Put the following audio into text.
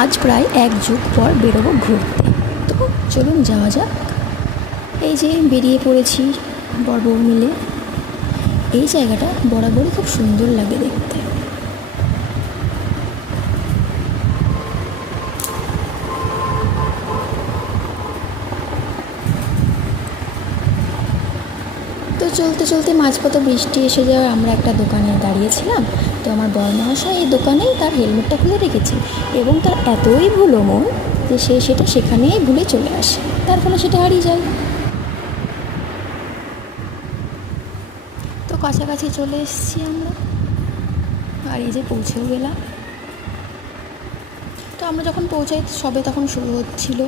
আজ প্রায় 1 যুগ পর বেরোবো ঘুরতে। তো চলুন যাওয়া যাক। এই যে বেরিয়ে পড়েছি বর বউ মিলে। এই জায়গাটা বরাবরই খুব সুন্দর লাগে দেখতে। তো চলতে চলতে মাঝপথে বৃষ্টি এসে যাওয়ার আমরা একটা দোকানে দাঁড়িয়েছিলাম। তো আমার বরমহাশয় এই দোকানেই তার হেলমেটটা খুলে রেখেছে এবং তার এতই ভুলো মন যে সে সেটা সেখানেই ভুলে চলে আসে, তার ফলে সেটা হারিয়ে যায়। তো কাছাকাছি চলে এসেছি আমরা, আর এই যে পৌঁছেও গেলাম। তো আমরা যখন পৌঁছাই সবে তখন শুরু হচ্ছিল।